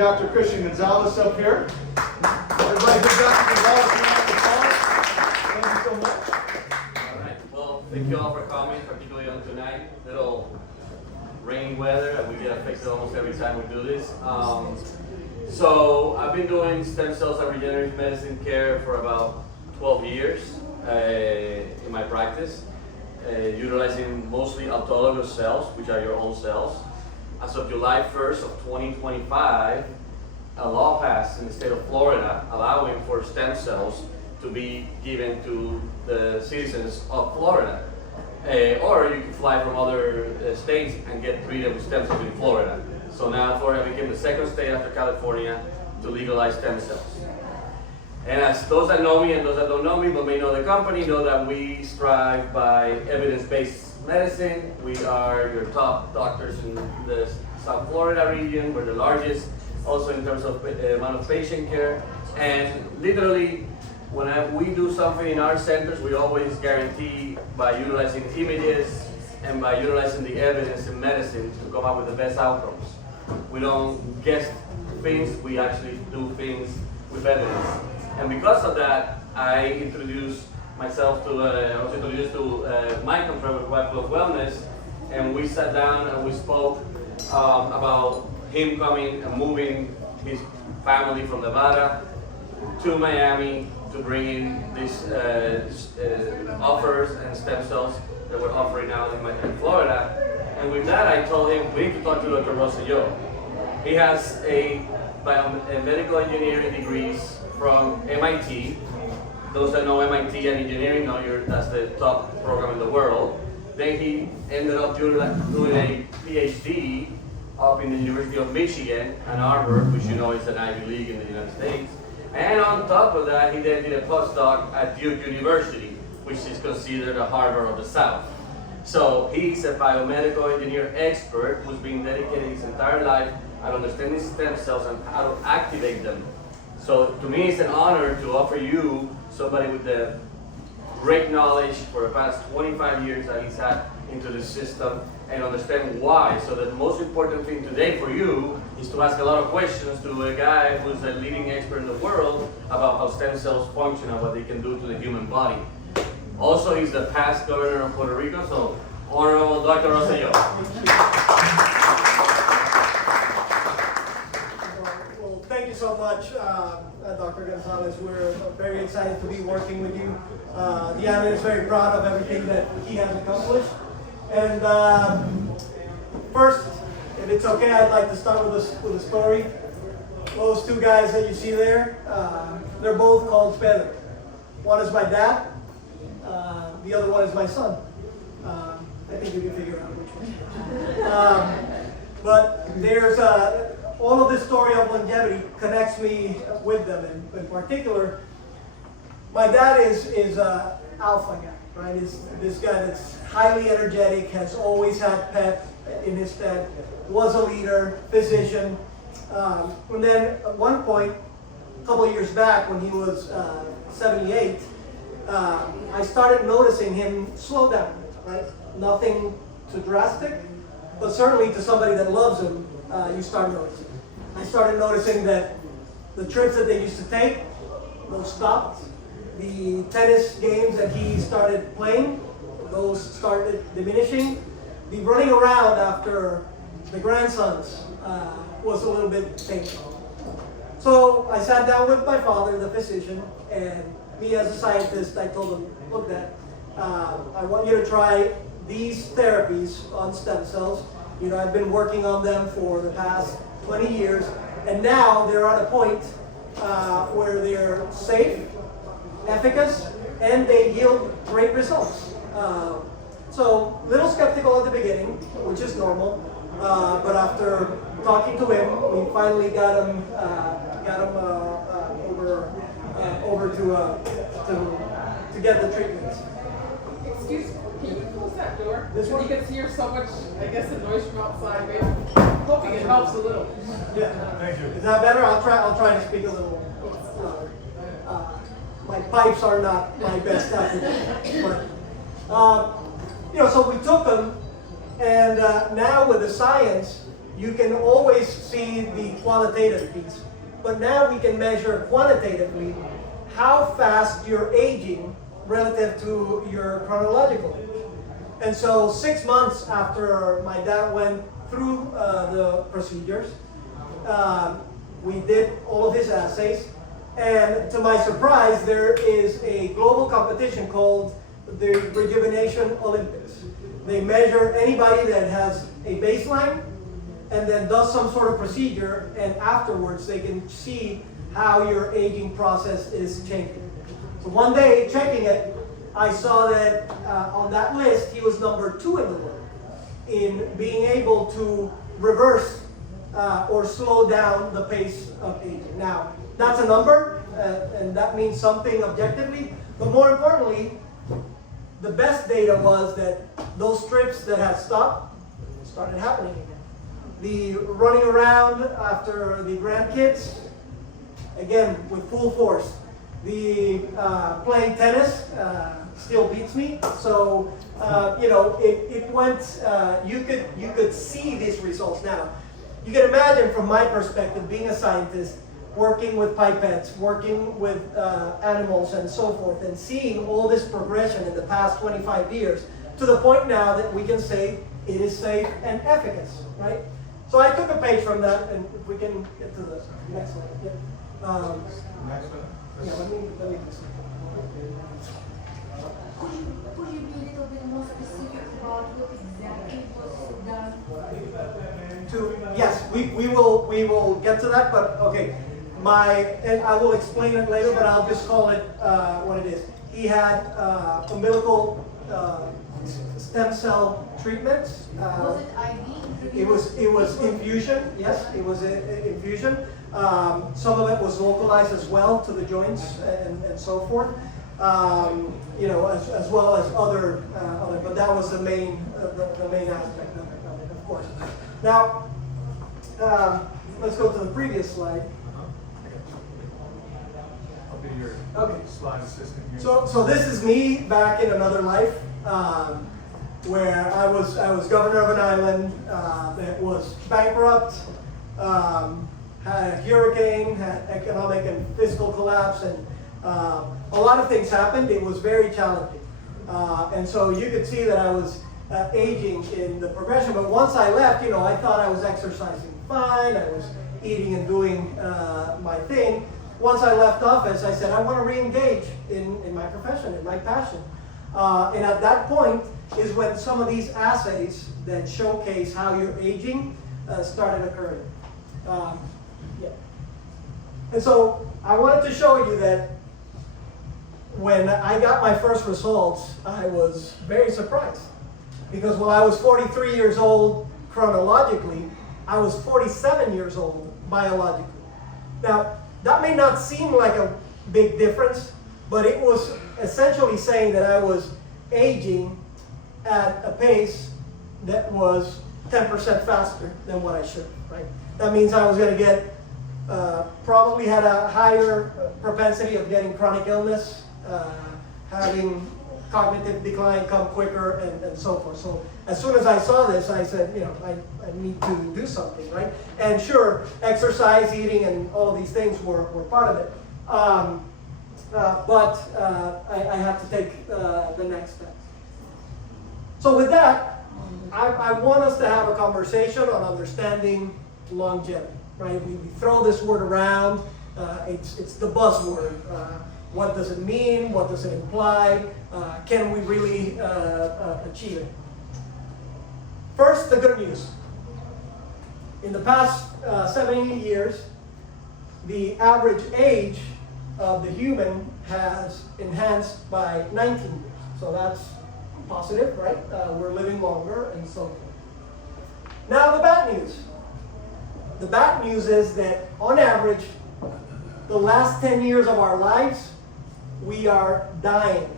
Dr. Christian González up here. Everybody give Dr. González a round of applause. Thank you so much. All right. Well, thank you all for coming, particularly on tonight. Little rainy weather, and we get affected almost every time we do this. So I've been doing stem cells and regenerative medicine care for about 12 years in my practice, utilizing mostly autologous cells, which are your own cells. As of July 1st of 2025, a law passed in the state of Florida allowing for stem cells to be given to the citizens of Florida. Or you can fly from other states and get treated with stem cells in Florida. So now Florida became the second state after California to legalize stem cells. And as those that know me and those that don't know me but may know the company know that we strive by evidence-based medicine. We are your top doctors in the South Florida region. We're the largest also in terms of amount of patient care. And literally, when we do something in our centers, we always guarantee by utilizing images and by utilizing the evidence in medicine to come up with the best outcomes. We don't guess things, we actually do things with evidence. And because of that, I introduced myself to, I was introduced to Mike Cantrell with Wellness, and we sat down and we spoke about him coming and moving his family from Nevada to Miami to bring in these offers and stem cells that we're offering now in Florida. And with that, I told him, we need to talk to Dr. Rosselló. He has a medical engineering degrees from MIT. Those that know MIT and engineering know that's the top program in the world. Then he ended up doing a PhD up in the University of Michigan, Ann Arbor, which you know is an Ivy League in the United States. And on top of that, he then did a postdoc at Duke University, which is considered a Harvard of the South. So he's a biomedical engineer expert who's been dedicated his entire life at understanding stem cells and how to activate them. So to me, it's an honor to offer you somebody with the great knowledge for the past 25 years that he's had into the system and understand why. So the most important thing today for you is to ask a lot of questions to a guy who's a leading expert in the world about how stem cells function and what they can do to the human body. Also, he's the past governor of Puerto Rico, so Honorable Dr. Rosselló. Well, thank you so much, Dr. González. We're very excited to be working with you. The island is very proud of everything that he has accomplished. And first, if it's okay, I'd like to start with a story. Those two guys that you see there, they're both called Pedro. One is my dad, the other one is my son. I think you can figure out which one. But there's all of this story of longevity connects me with them. In particular, my dad is alpha guy, right? Is this guy that's highly energetic, has always had pep in his stead, was a leader, physician. And then at one point, a couple of years back when he was 78, I started noticing him slow down, right? Nothing too drastic, but certainly to somebody that loves him, you start noticing. I started noticing that the trips that they used to take, those stopped. The tennis games that he started playing, those started diminishing. The running around after the grandsons was a little bit painful. So I sat down with my father, the physician, and me as a scientist, I told him, look, Dad, I want you to try these therapies on stem cells. You know, I've been working on them for the past 20 years, and now they're at a point where they're safe, efficacious, and they yield great results. So, a little skeptical at the beginning, which is normal, but after talking to him, we finally got him over to get the treatment. Excuse me, can you close that door? This one? You can hear so much, I guess, the noise from outside. Maybe hoping it helps a little. Yeah. Thank you. Is that better? I'll try to speak a little louder. My pipes are not my best attribute, but so we took them, and now with the science, you can always see the qualitative piece. But now we can measure quantitatively how fast you're aging relative to your chronological age. And so 6 months after my dad went through the procedures, we did all of his assays. And to my surprise, there is a global competition called the Rejuvenation Olympics. They measure anybody that has a baseline and then does some sort of procedure, and afterwards they can see how your aging process is changing. So one day, checking it, I saw that on that list, he was number 2 in the world in being able to reverse or slow down the pace of aging. Now, that's a number, and that means something objectively, but more importantly, the best data was that those trips that had stopped started happening again. The running around after the grandkids, again, with full force. The playing tennis still beats me. So, it went, you could see these results. Now, you can imagine from my perspective, being a scientist, working with pipettes, working with animals and so forth, and seeing all this progression in the past 25 years, to the point now that we can say it is safe and efficacious, right? So I took a page from that, and if we can get to the next slide. Yeah. Next one. Yeah, let me just. Could you be a little bit more specific about what exactly was done? Yes, we will get to that, but okay. And I will explain it later, but I'll just call it what it is. He had umbilical stem cell treatments. Was it IV? It was infusion. Yes, it was infusion. Some of it was localized as well to the joints and so forth. As well as other, but that was the main aspect of it, of course. Now, let's go to the previous slide. I'll be your slide assistant here. So this is me back in another life, where I was governor of an island that was bankrupt, had a hurricane, had economic and fiscal collapse, and a lot of things happened. It was very challenging, and so you could see that I was aging in the progression. But once I left, I thought I was exercising fine. I was eating and doing my thing. Once I left office, I said, I want to re-engage in my profession, in my passion. And at that point is when some of these assays that showcase how you're aging started occurring. And so I wanted to show you that when I got my first results, I was very surprised. Because while I was 43 years old chronologically, I was 47 years old biologically. Now, that may not seem like a big difference, but it was essentially saying that I was aging at a pace that was 10% faster than what I should, right? That means I was going to get, probably had a higher propensity of getting chronic illness, having cognitive decline come quicker, and so forth. So as soon as I saw this, I said, I need to do something, right? And sure, exercise, eating, and all of these things were part of it. But I had to take the next step. So with that, I want us to have a conversation on understanding longevity, right? We throw this word around. It's the buzzword. What does it mean? What does it imply? Can we really achieve it? First, the good news. In the past 70 years, the average age of the human has enhanced by 19 years. So that's positive, right? We're living longer and so forth. Now the bad news. The bad news is that on average, the last 10 years of our lives, we are dying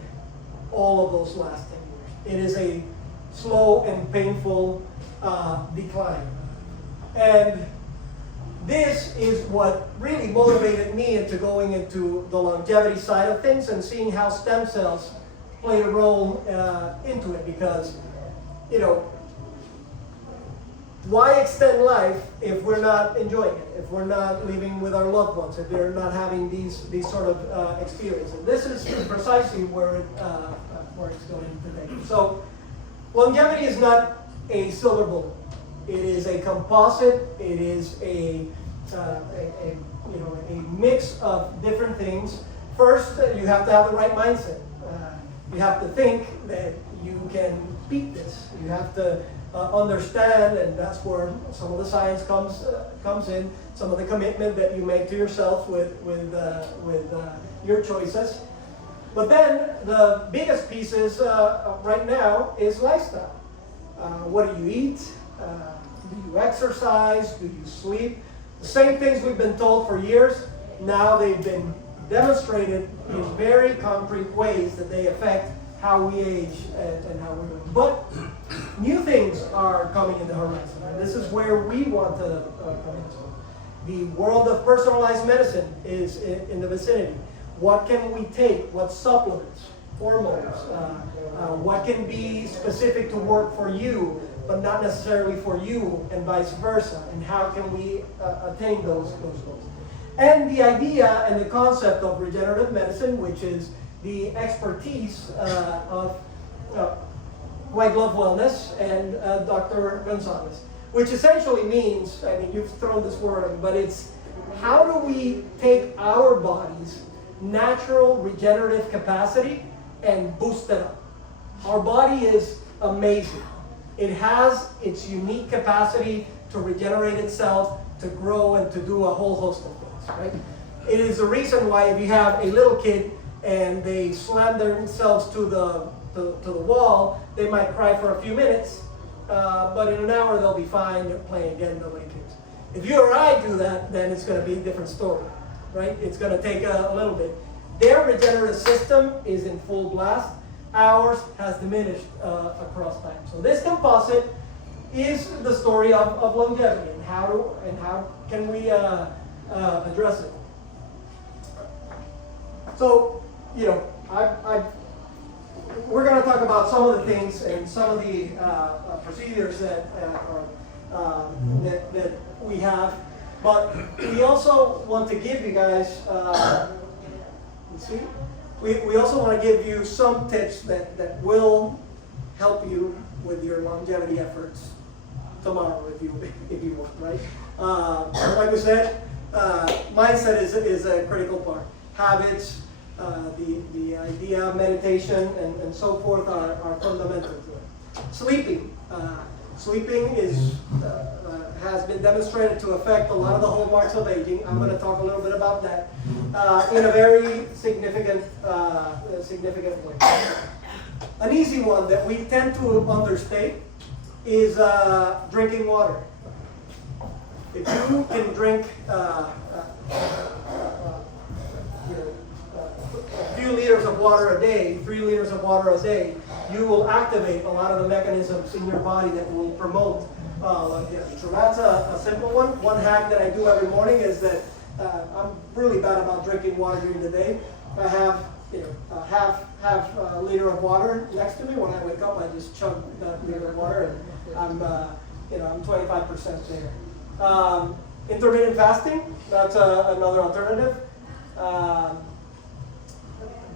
all of those last 10 years. It is a slow and painful decline. And this is what really motivated me into going into the longevity side of things and seeing how stem cells play a role into it, because, why extend life if we're not enjoying it, if we're not living with our loved ones, if we're not having these sort of experiences? And this is precisely where it's going today. So longevity is not a silver bullet. It is a composite. It is a mix of different things. First, you have to have the right mindset. You have to think that you can beat this. You have to understand, and that's where some of the science comes in. Some of the commitment that you make to yourself with your choices. But then the biggest piece is right now is lifestyle. What do you eat? Do you exercise? Do you sleep? The same things we've been told for years. Now they've been demonstrated in very concrete ways that they affect how we age and how we're doing. But new things are coming in the horizon, and this is where we want to come into. The world of personalized medicine is in the vicinity. What can we take? What supplements, hormones, what can be specific to work for you, but not necessarily for you, and vice versa, and how can we attain those goals? And the idea and the concept of regenerative medicine, which is the expertise of White Glove Wellness and Dr. González, which essentially means, I mean, you've thrown this word, but it's how do we take our body's natural regenerative capacity and boost it up? Our body is amazing. It has its unique capacity to regenerate itself, to grow, and to do a whole host of things, right? It is the reason why if you have a little kid and they slam themselves to the wall, they might cry for a few minutes, but in an hour they'll be fine, they're playing again, nobody cares. If you or I do that, then it's going to be a different story, right? It's going to take a little bit. Their regenerative system is in full blast. Ours has diminished across time. So this composite is the story of longevity and how can we address it. So, you know, we're going to talk about some of the things and some of the procedures that we have, but we also want to give you guys. Let's see. We also want to give you some tips that will help you with your longevity efforts tomorrow, if you want, right? Like we said, mindset is a critical part. Habits, the idea of meditation, and so forth are fundamental to it. Sleeping. Sleeping has been demonstrated to affect a lot of the hallmarks of aging. I'm going to talk a little bit about that in a very significant way. An easy one that we tend to understate is drinking water. If you can drink a few liters of water a day, 3 liters of water a day, you will activate a lot of the mechanisms in your body that will promote longevity. So that's a simple one. One hack that I do every morning is that I'm really bad about drinking water during the day. I have half a liter of water next to me. When I wake up, I just chug that liter of water, and I'm 25% there. Intermittent fasting, that's another alternative.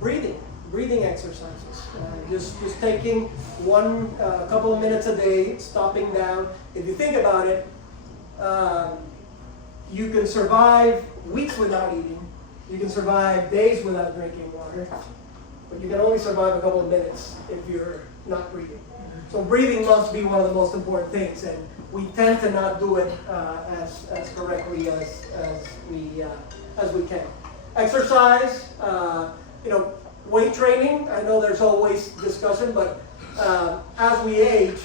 Breathing exercises. Just taking a couple of minutes a day, stopping down. If you think about it, you can survive weeks without eating. You can survive days without drinking water, but you can only survive a couple of minutes if you're not breathing. So breathing must be one of the most important things, and we tend to not do it as correctly as we can. Exercise, weight training. I know there's always discussion, but as we age,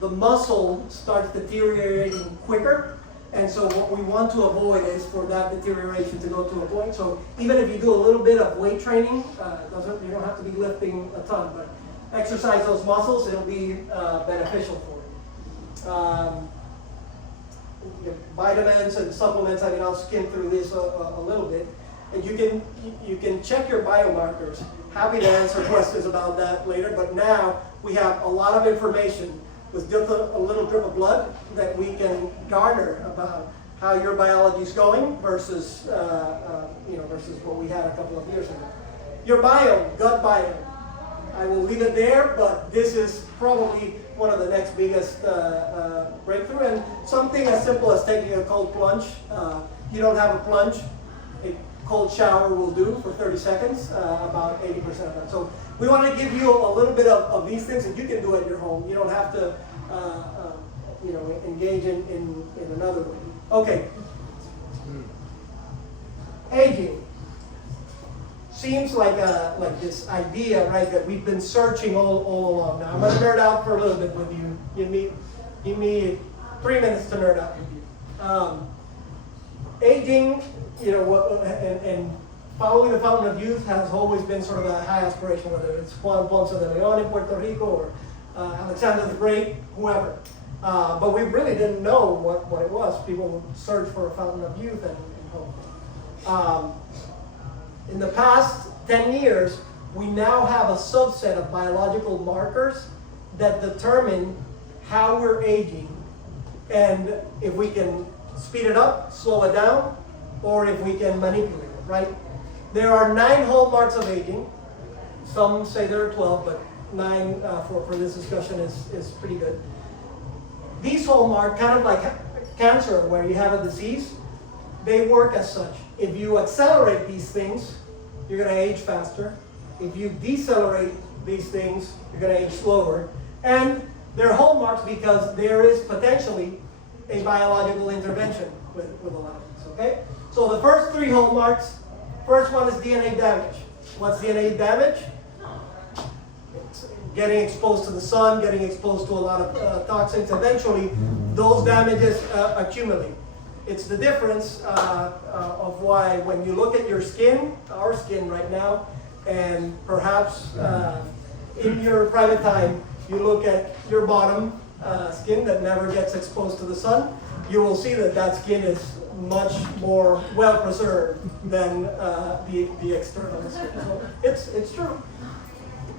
the muscle starts deteriorating quicker. And so what we want to avoid is for that deterioration to go to a point. So even if you do a little bit of weight training, you don't have to be lifting a ton, but exercise those muscles, it'll be beneficial for you. Vitamins and supplements, I mean, I'll skim through this a little bit. And you can check your biomarkers. Happy to answer questions about that later, but now we have a lot of information with just a little drip of blood that we can garner about how your biology is going versus, versus what we had a couple of years ago. Your biome, gut biome. I will leave it there, but this is probably one of the next biggest breakthrough. And something as simple as taking a cold plunge. You don't have a plunge, a cold shower will do for 30 seconds, about 80% of that. So we want to give you a little bit of these things that you can do at your home. You don't have to engage in another way. Okay. Aging. Seems like this idea, right, that we've been searching all along. Now I'm going to nerd out for a little bit with you. Give me 3 minutes to nerd out with you. Aging, and following the fountain of youth has always been sort of a high aspiration, whether it's Juan Ponce de Leon in Puerto Rico or Alexander the Great, whoever. But we really didn't know what it was. People would search for a fountain of youth and hope. In the past 10 years, we now have a subset of biological markers that determine how we're aging and if we can speed it up, slow it down, or if we can manipulate it, right? There are 9 hallmarks of aging. Some say there are 12, but 9 for this discussion is pretty good. These hallmarks, kind of like cancer, where you have a disease, they work as such. If you accelerate these things, you're going to age faster. If you decelerate these things, you're going to age slower. And they're hallmarks because there is potentially a biological intervention with a lot of these, okay? So the first 3 hallmarks, first one is DNA damage. What's DNA damage? It's getting exposed to the sun, getting exposed to a lot of toxins. Eventually, those damages accumulate. It's the difference of why when you look at your skin, our skin right now, and perhaps in your private time, you look at your bottom skin that never gets exposed to the sun, you will see that skin is much more well preserved than the external skin. So it's true.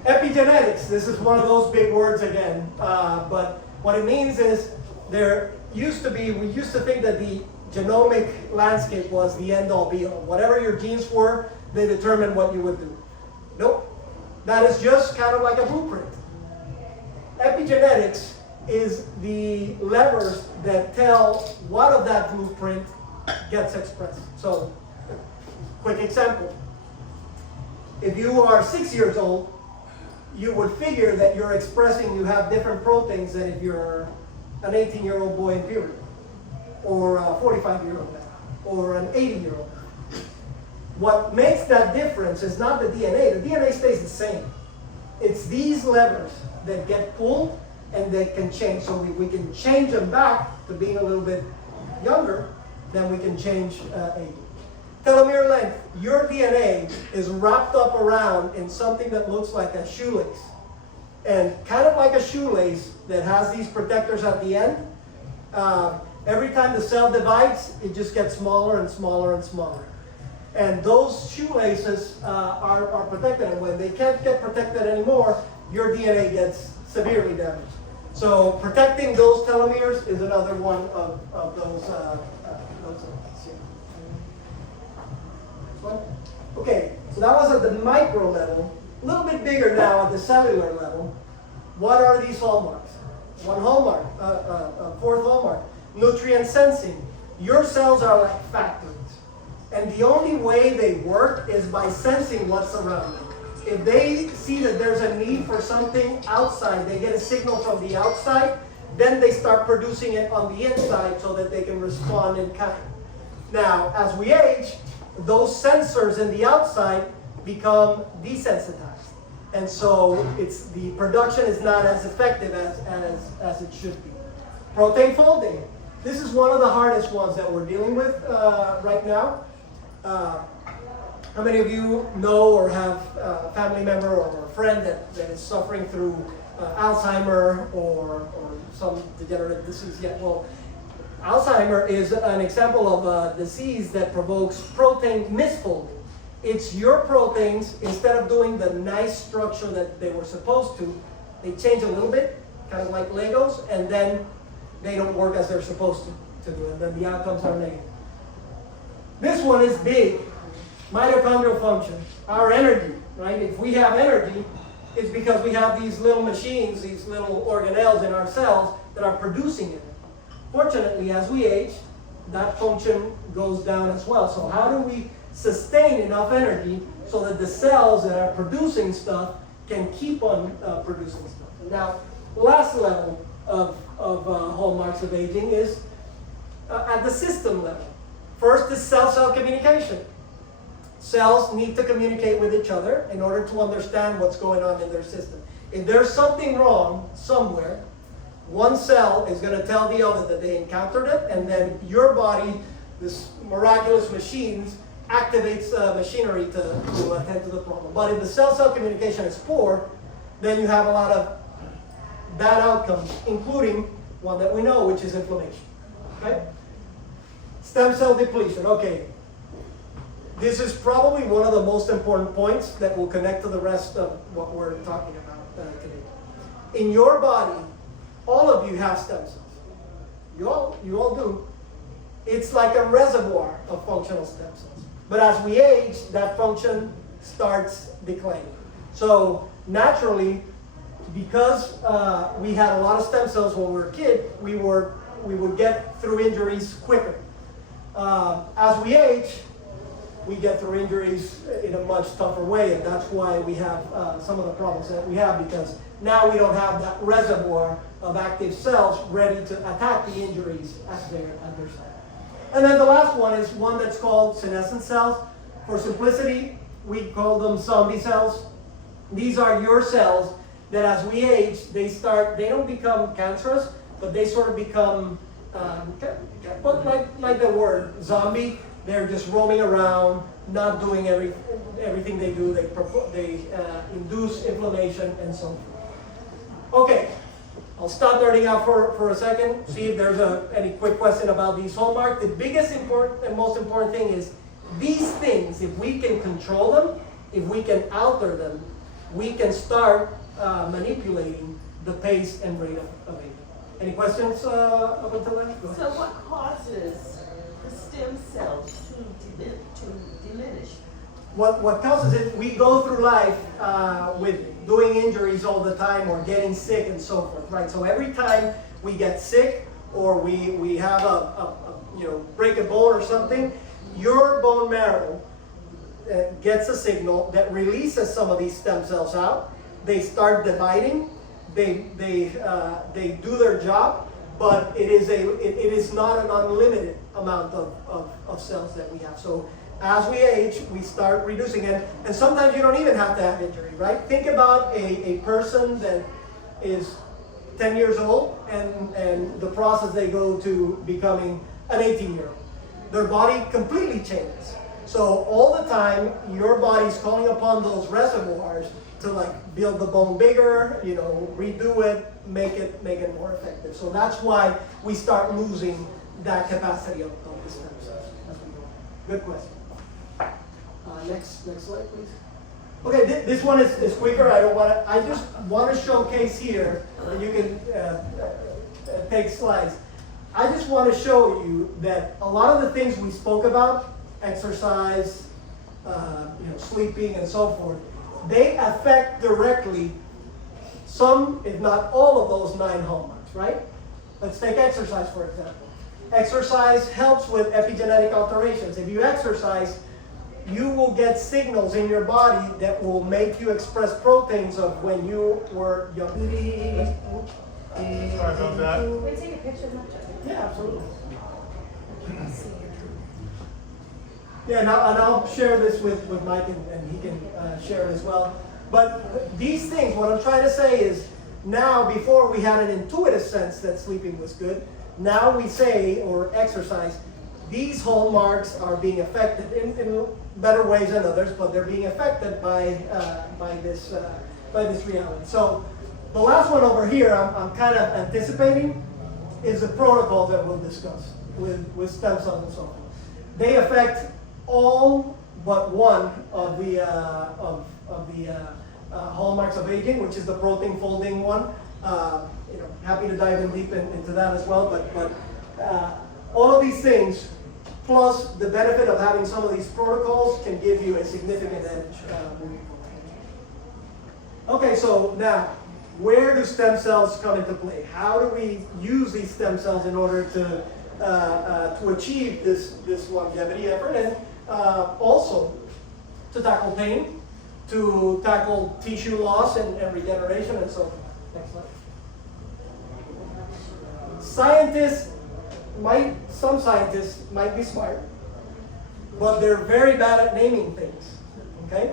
Epigenetics, this is one of those big words again, but what it means is we used to think that the genomic landscape was the end-all be-all. Whatever your genes were, they determined what you would do. Nope. That is just kind of like a blueprint. Epigenetics is the levers that tell what of that blueprint gets expressed. So, quick example. If you are 6 years old, you would figure that you have different proteins than if you're an 18-year-old boy in puberty, or a 45-year-old man, or an 80-year-old man. What makes that difference is not the DNA. The DNA stays the same. It's these levers that get pulled and that can change. So if we can change them back to being a little bit younger, then we can change aging. Telomere length. Your DNA is wrapped up around in something that looks like a shoelace. And kind of like a shoelace that has these protectors at the end, every time the cell divides, it just gets smaller and smaller and smaller. And those shoelaces are protected, and when they can't get protected anymore, your DNA gets severely damaged. So protecting those telomeres is another one of those elements. Next one. Okay, so that was at the micro level. A little bit bigger now at the cellular level. What are these hallmarks? One hallmark, fourth hallmark, nutrient sensing. Your cells are like factories. And the only way they work is by sensing what's around them. If they see that there's a need for something outside, they get a signal from the outside, then they start producing it on the inside so that they can respond in kind. Now, as we age, those sensors in the outside become desensitized. And so the production is not as effective as it should be. Protein folding. This is one of the hardest ones that we're dealing with right now. How many of you know or have a family member or a friend that is suffering through Alzheimer or some degenerative disease yet? Well, Alzheimer is an example of a disease that provokes protein misfolding. It's your proteins, instead of doing the nice structure that they were supposed to, they change a little bit, kind of like Legos, and then they don't work as they're supposed to do, and then the outcomes are negative. This one is big, mitochondrial function, our energy, right? If we have energy, it's because we have these little machines, these little organelles in our cells that are producing it. Fortunately, as we age, that function goes down as well. So how do we sustain enough energy so that the cells that are producing stuff can keep on producing stuff? Now, the last level of hallmarks of aging is at the system level. First is cell-cell communication. Cells need to communicate with each other in order to understand what's going on in their system. If there's something wrong somewhere, one cell is going to tell the other that they encountered it, and then your body, this miraculous machines, activates machinery to attend to the problem. But if the cell-cell communication is poor, then you have a lot of bad outcomes, including one that we know, which is inflammation. Okay? Stem cell depletion. Okay. This is probably one of the most important points that will connect to the rest of what we're talking about today. In your body, all of you have stem cells. You all do. It's like a reservoir of functional stem cells. But as we age, that function starts declining. So naturally, because we had a lot of stem cells when we were a kid, we would get through injuries quicker. As we age, we get through injuries in a much tougher way, and that's why we have some of the problems that we have, because now we don't have that reservoir of active cells ready to attack the injuries at their site. And then the last one is one that's called senescent cells. For simplicity, we call them zombie cells. These are your cells that as we age, they don't become cancerous, but they sort of become, like the word, zombie. They're just roaming around, not doing everything they do. They induce inflammation and so forth. Okay, I'll stop nerding out for a second, see if there's any quick question about these hallmarks. The biggest and most important thing is these things, if we can control them, if we can alter them, we can start manipulating the pace and rate of aging. Any questions up until then? So what causes the stem cells to diminish? What causes it, we go through life with doing injuries all the time or getting sick and so forth, right? So every time we get sick or we have break a bone or something, your bone marrow gets a signal that releases some of these stem cells out. They start dividing. They do their job, but it is not an unlimited amount of cells that we have. So as we age, we start reducing it, and sometimes you don't even have to have injury, right? Think about a person that is 10 years old and the process they go to becoming an 18-year-old. Their body completely changes. So all the time, your body's calling upon those reservoirs to build the bone bigger, redo it, make it more effective. So that's why we start losing that capacity of the stem cells as we go. Good question. Next slide, please. Okay, this one is quicker. I just want to showcase here, and you can take slides. I just want to show you that a lot of the things we spoke about, exercise, sleeping, and so forth, they affect directly some, if not all, of those 9 hallmarks, right? Let's take exercise, for example. Exercise helps with epigenetic alterations. If you exercise, you will get signals in your body that will make you express proteins of when you were young. Sorry about that. Can we take a picture of that? Yeah, absolutely. Yeah, and I'll share this with Mike, and he can share it as well. But these things, what I'm trying to say is, now before we had an intuitive sense that sleeping was good, now we say, or exercise, these hallmarks are being affected in better ways than others, but they're being affected by this reality. So the last one over here, I'm kind of anticipating, is the protocol that we'll discuss with stem cells and so forth. They affect all but one of the hallmarks of aging, which is the protein folding one. Happy to dive in deep into that as well. But all of these things, plus the benefit of having some of these protocols, can give you a significant edge moving forward. Okay, so now, where do stem cells come into play? How do we use these stem cells in order to achieve this longevity effort, and also to tackle pain, to tackle tissue loss and regeneration, and so forth. Next slide. Some scientists might be smart, but they're very bad at naming things. Okay?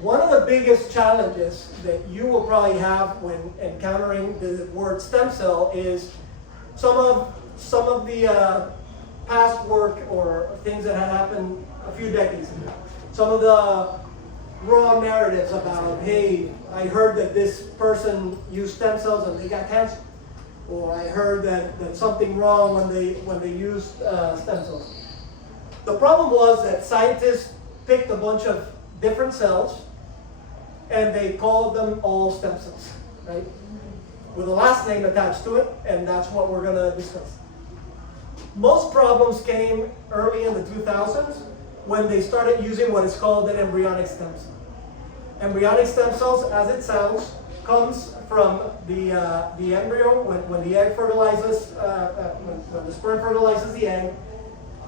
One of the biggest challenges that you will probably have when encountering the word stem cell is some of the past work or things that had happened a few decades ago. Some of the raw narratives about, hey, I heard that this person used stem cells and they got cancer, or I heard that something wrong when they used stem cells. The problem was that scientists picked a bunch of different cells and they called them all stem cells, right? With a last name attached to it, and that's what we're going to discuss. Most problems came early in the 2000s when they started using what is called an embryonic stem cell. Embryonic stem cells, as it sounds, comes from the embryo when the egg fertilizes, when the sperm fertilizes the egg.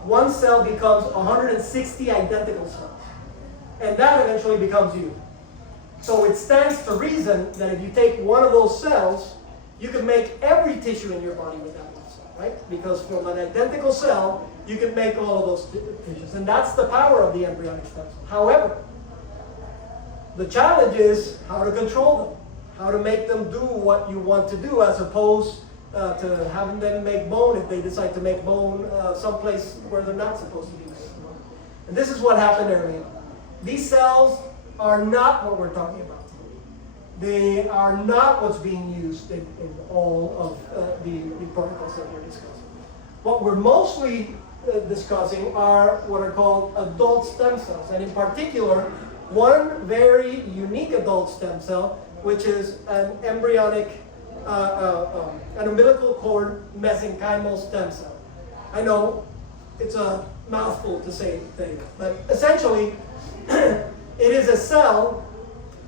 One cell becomes 160 identical cells, and that eventually becomes you. So it stands to reason that if you take one of those cells, you can make every tissue in your body with that one cell, right? Because from an identical cell, you can make all of those tissues. And that's the power of the embryonic stem cell. However, the challenge is how to control them, how to make them do what you want to do, as opposed to having them make bone if they decide to make bone someplace where they're not supposed to be making bone. And this is what happened early on. These cells are not what we're talking about. They are not what's being used in all of the protocols that we're discussing. What we're mostly discussing are what are called adult stem cells, and in particular, one very unique adult stem cell, which is an embryonic, an umbilical cord mesenchymal stem cell. I know it's a mouthful to say things, but essentially, it is a cell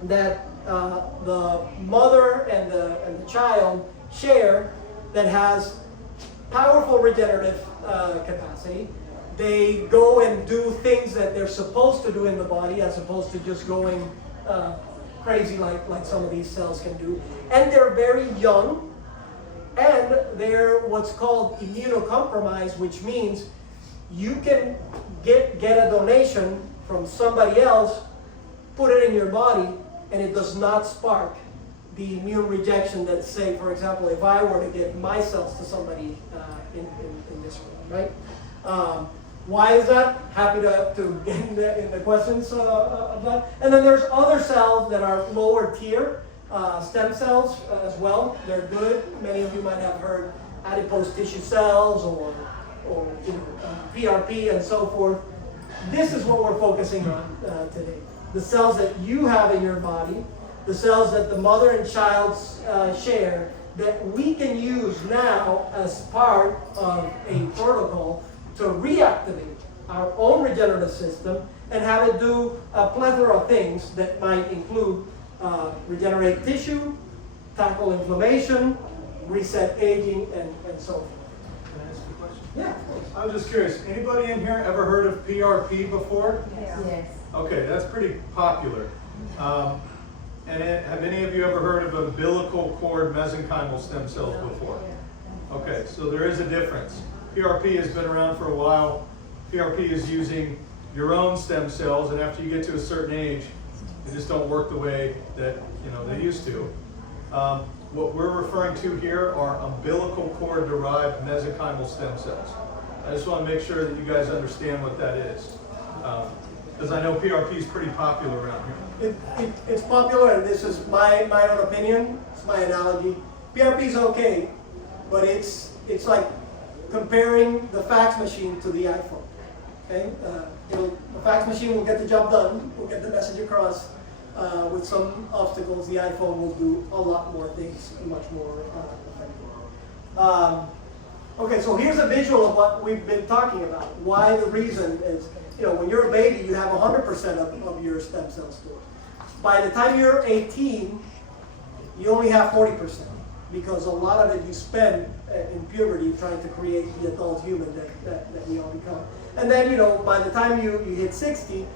that the mother and the child share that has powerful regenerative capacity. They go and do things that they're supposed to do in the body, as opposed to just going crazy like some of these cells can do. And they're very young, and they're what's called immunocompromised, which means you can get a donation from somebody else, put it in your body, and it does not spark the immune rejection that, say, for example, if I were to give my cells to somebody in this room, right? Why is that? Happy to get in the questions of that. And then there's other cells that are lower tier, stem cells as well. They're good. Many of you might have heard adipose tissue cells or PRP and so forth. This is what we're focusing on today. The cells that you have in your body, the cells that the mother and child share, that we can use now as part of a protocol to reactivate our own regenerative system and have it do a plethora of things that might include regenerate tissue, tackle inflammation, reset aging, and so forth. Can I ask you a question? Yeah. I was just curious, anybody in here ever heard of PRP before? Yes. Okay, that's pretty popular. And have any of you ever heard of umbilical cord mesenchymal stem cells before? Okay, so there is a difference. PRP has been around for a while. PRP is using your own stem cells, and after you get to a certain age, they just don't work the way that they used to. What we're referring to here are umbilical cord derived mesenchymal stem cells. I just want to make sure that you guys understand what that is, because I know PRP is pretty popular around here. It's popular, and this is my own opinion. It's my analogy. PRP is okay, but it's like comparing the fax machine to the iPhone. Okay, the fax machine will get the job done, will get the message across with some obstacles, the iPhone will do a lot more things much more effectively. Okay, so here's a visual of what we've been talking about. Why the reason is, when you're a baby, you have 100% of your stem cells stored. By the time you're 18, you only have 40%, because a lot of it you spend in puberty trying to create the adult human that we all become. And then, by the time you hit 60,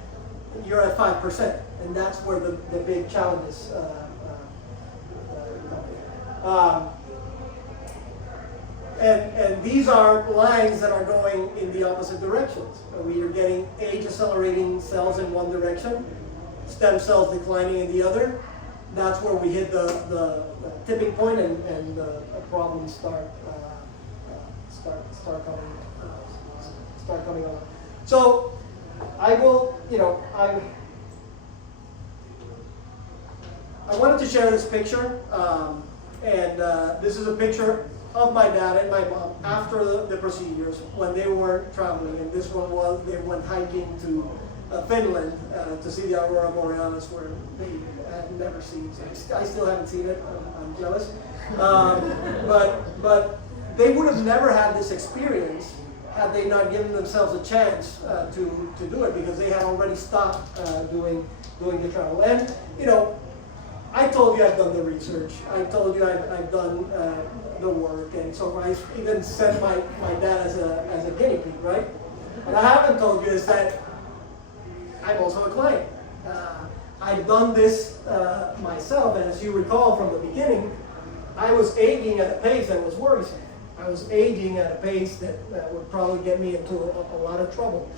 you're at 5%, and that's where the big challenges come. And these are lines that are going in the opposite directions. We are getting age-accelerating cells in one direction, stem cells declining in the other. That's where we hit the tipping point, and problems start coming on. So I will, I wanted to share this picture, and this is a picture of my dad and my mom after the procedures when they were traveling, and this one was they went hiking to Finland to see the Aurora Borealis, where they had never seen. So I still haven't seen it. I'm jealous, but they would have never had this experience had they not given themselves a chance to do it, because they had already stopped doing the travel. And I told you I've done the research. I told you I've done the work, and so I even sent my dad as a guinea pig, right? What I haven't told you is that I'm also a client. I've done this myself, and as you recall from the beginning, I was aging at a pace that was worrisome. I was aging at a pace that would probably get me into a lot of trouble.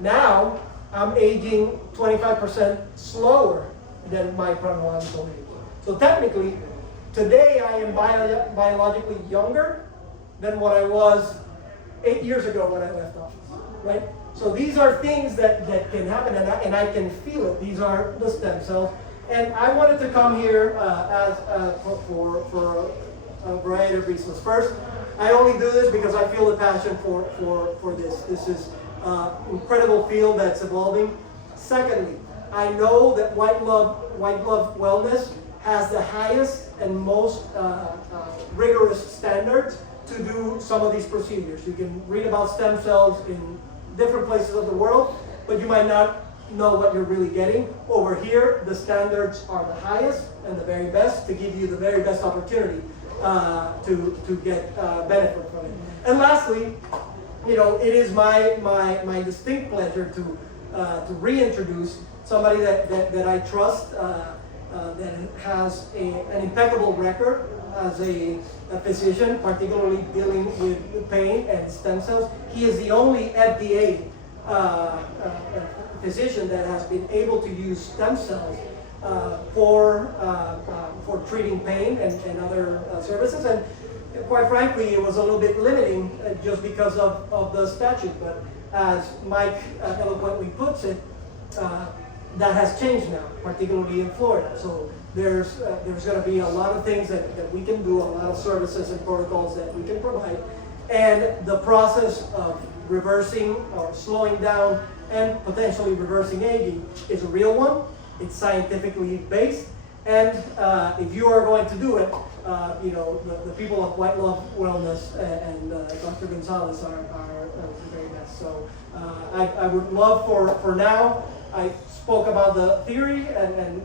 Now, I'm aging 25% slower than my chronological age. So technically, today I am biologically younger than what I was 8 years ago when I left office, right? So these are things that can happen, and I can feel it. These are the stem cells. And I wanted to come here for a variety of reasons. First, I only do this because I feel the passion for this. This is an incredible field that's evolving. Secondly, I know that white glove wellness has the highest and most rigorous standards to do some of these procedures. You can read about stem cells in different places of the world, but you might not know what you're really getting. Over here, the standards are the highest and the very best to give you the very best opportunity to get benefit from it. And lastly, it is my distinct pleasure to reintroduce somebody that I trust, that has an impeccable record as a physician, particularly dealing with pain and stem cells. He is the only FDA physician that has been able to use stem cells for treating pain and other services. And quite frankly, it was a little bit limiting just because of the statute. But as Mike eloquently puts it, that has changed now, particularly in Florida. So there's going to be a lot of things that we can do, a lot of services and protocols that we can provide. And the process of reversing or slowing down and potentially reversing aging is a real one. It's scientifically based. And if you are going to do it, the people of White Glove Wellness and Dr. González are the very best. So I would love for now, I spoke about the theory and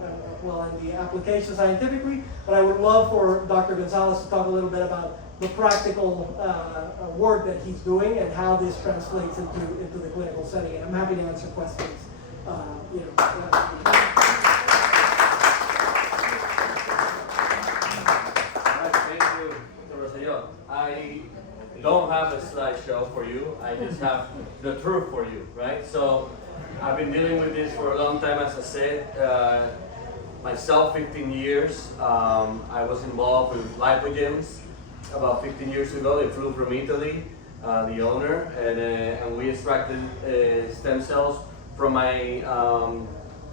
the application scientifically, but I would love for Dr. González to talk a little bit about the practical work that he's doing and how this translates into the clinical setting. And I'm happy to answer questions. Rosselló. I don't have a slideshow for you. I just have the truth for you, right? So I've been dealing with this for a long time, as I said. Myself, 15 years. I was involved with lipogyms about 15 years ago. They flew from Italy, the owner, and we extracted stem cells from my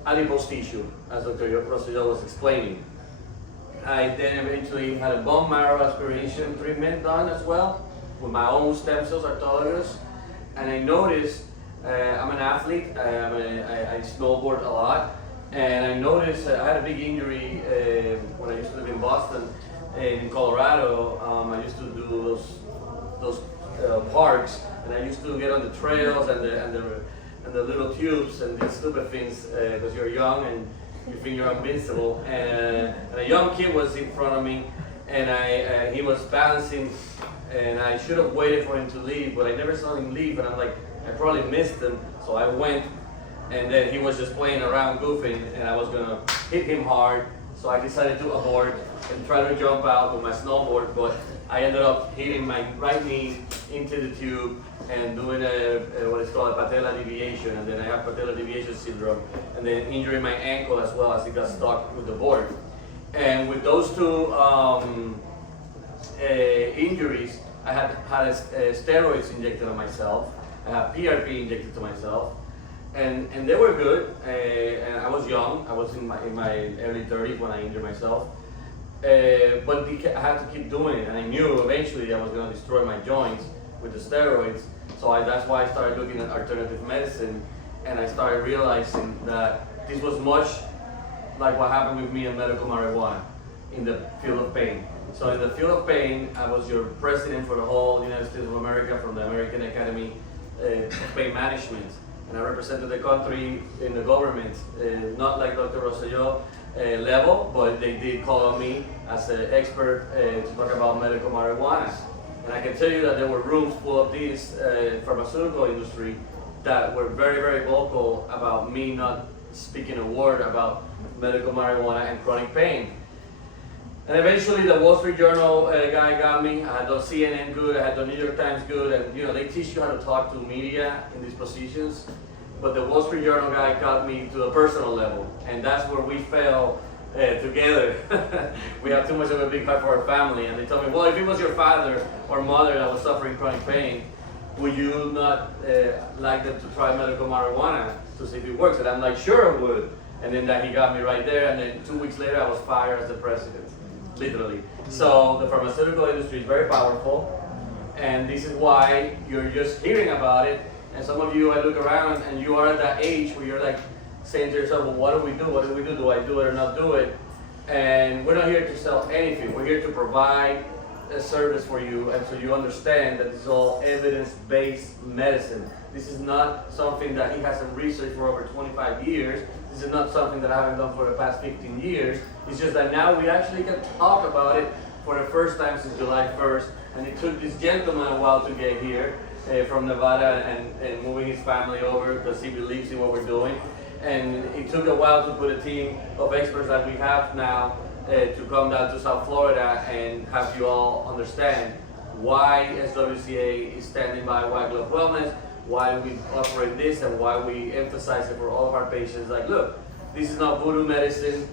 adipose tissue, as Dr. Rosselló was explaining. I then eventually had a bone marrow aspiration treatment done as well with my own stem cells, autologous. And I noticed, I'm an athlete, I snowboard a lot, And I noticed I had a big injury when I used to live in Boston. In Colorado, I used to do those parks, and I used to get on the trails and the little tubes and these stupid things because you're young and you think you're invincible. And a young kid was in front of me, and he was balancing, and I should have waited for him to leave, but I never saw him leave, and I'm like, I probably missed him, so I went, and then he was just playing around, goofing, and I was gonna hit him hard, so I decided to abort and try to jump out with my snowboard, but I ended up hitting my right knee into the tube and doing what is called a patella deviation, and then I have patella deviation syndrome, and then injuring my ankle as well as it got stuck with the board. And with those two injuries, I had steroids injected on myself. I had PRP injected to myself, and they were good. And I was young. I was in my early 30s when I injured myself. But I had to keep doing it, and I knew eventually I was going to destroy my joints with the steroids. So that's why I started looking at alternative medicine, and I started realizing that this was much like what happened with me in medical marijuana in the field of pain. So in the field of pain, I was your president for the whole United States of America from the American Academy of Pain Management. And I represented the country in the government, not like Dr. Rosselló level, but they did call on me as an expert to talk about medical marijuana. And I can tell you that there were rooms full of this pharmaceutical industry that were very, very vocal about me not speaking a word about medical marijuana and chronic pain. And eventually the Wall Street Journal guy got me. I had the CNN good, I had the New York Times good, and they teach you how to talk to media in these positions. But the Wall Street Journal guy got me to a personal level, and that's where we fell together. We have too much of a big heart for our family, and they told me, well, if it was your father or mother that was suffering chronic pain, would you not like them to try medical marijuana to see if it works? And I'm like, sure I would. And then he got me right there, and then 2 weeks later I was fired as the president, literally. So the pharmaceutical industry is very powerful, and this is why you're just hearing about it. And some of you, I look around and you are at that age where you're like saying to yourself, well, what do we do? What do we do? Do I do it or not do it? And we're not here to sell anything. We're here to provide a service for you, and so you understand that this is all evidence-based medicine. This is not something that he hasn't researched for over 25 years. This is not something that I haven't done for the past 15 years. It's just that now we actually can talk about it for the first time since July 1st, and it took this gentleman a while to get here from Nevada and moving his family over because he believes in what we're doing. And it took a while to put a team of experts that we have now to come down to South Florida and have you all understand why SWCA is standing by White Glove Wellness, why we operate this, and why we emphasize it for all of our patients. Like, look, this is not voodoo medicine.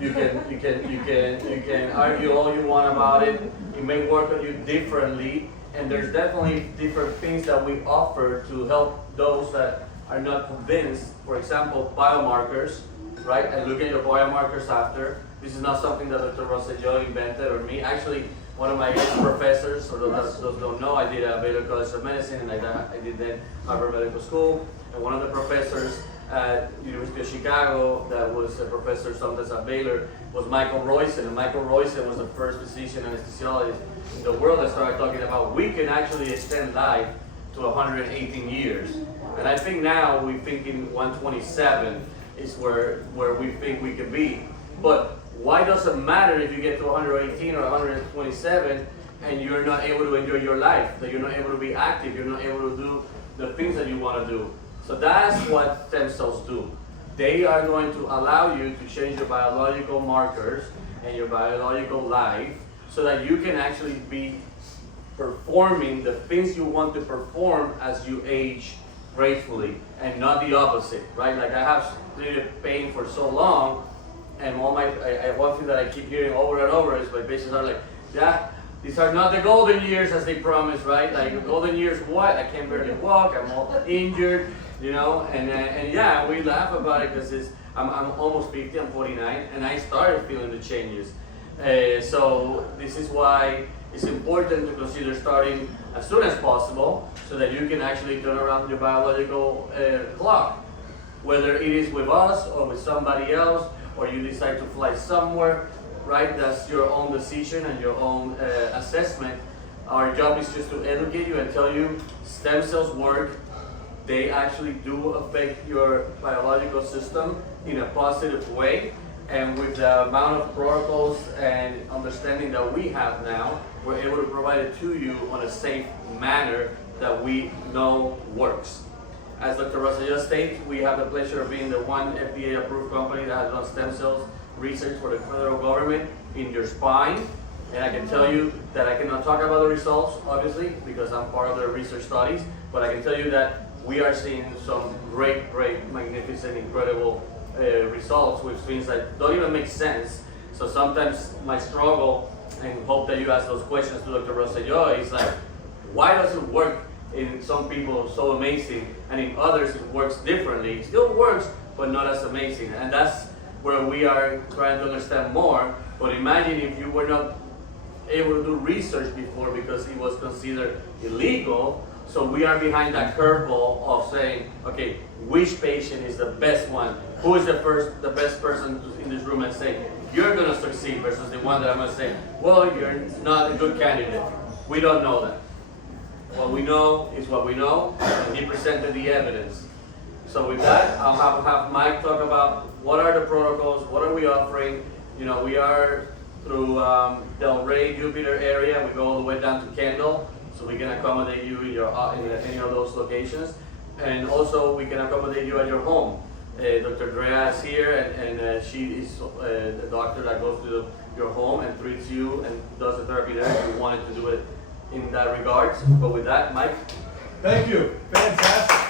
You can argue all you want about it. It may work on you differently, and there's definitely different things that we offer to help those that are not convinced. For example, biomarkers, right? And look at your biomarkers after. This is not something that Dr. Rosselló invented or me. Actually, one of my professors, or those don't know, I did a Baylor College of Medicine, and I did then Harvard Medical School. And one of the professors at University of Chicago that was a professor sometimes at Baylor was Michael Royson. And Michael Royson was the first physician anesthesiologist in the world that started talking about we can actually extend life to 118 years. And I think now we're thinking 127 is where we think we could be. But why does it matter if you get to 118 or 127 and you're not able to enjoy your life, that you're not able to be active, you're not able to do the things that you want to do? So that's what stem cells do. They are going to allow you to change your biological markers and your biological life so that you can actually be performing the things you want to perform as you age gracefully, and not the opposite, right? Like I have treated pain for so long, and one thing that I keep hearing over and over is my patients are like, yeah, these are not the golden years as they promised, right? Like the golden years, what? I can barely walk, I'm all injured, and yeah, we laugh about it because I'm almost 50, I'm 49, and I started feeling the changes. So this is why it's important to consider starting as soon as possible so that you can actually turn around your biological clock. whether it is with us or with somebody else, or you decide to fly somewhere, right? That's your own decision and your own assessment. Our job is just to educate you and tell you stem cells work. They actually do affect your biological system in a positive way. And with the amount of protocols and understanding that we have now, we're able to provide it to you on a safe manner that we know works. As Dr. Rosselló states, we have the pleasure of being the one FDA-approved company that has done stem cells research for the federal government in your spine. And I can tell you that I cannot talk about the results, obviously, because I'm part of the research studies, but I can tell you that we are seeing some great, magnificent, incredible results with things that don't even make sense. So sometimes my struggle, and hope that you ask those questions to Dr. Rosselló, is like, why does it work in some people so amazing, and in others it works differently? It still works, but not as amazing. And that's where we are trying to understand more. But imagine if you were not able to do research before because it was considered illegal. So we are behind that curveball of saying, okay, which patient is the best one? Who is the best person in this room and say, you're gonna succeed, versus the one that I'm gonna say, well, you're not a good candidate. We don't know that. What we know is what we know, and he presented the evidence. So with that, I'll have Mike talk about what are the protocols, what are we offering. You know, we are through Del Rey, Jupiter area. We go all the way down to Kendall, so we can accommodate you in any of those locations. And also, we can accommodate you at your home. Dr. Drea is here, and she is the doctor that goes to your home and treats you and does the therapy there if you wanted to do it in that regards. But with that, Mike. Thank you. Fantastic.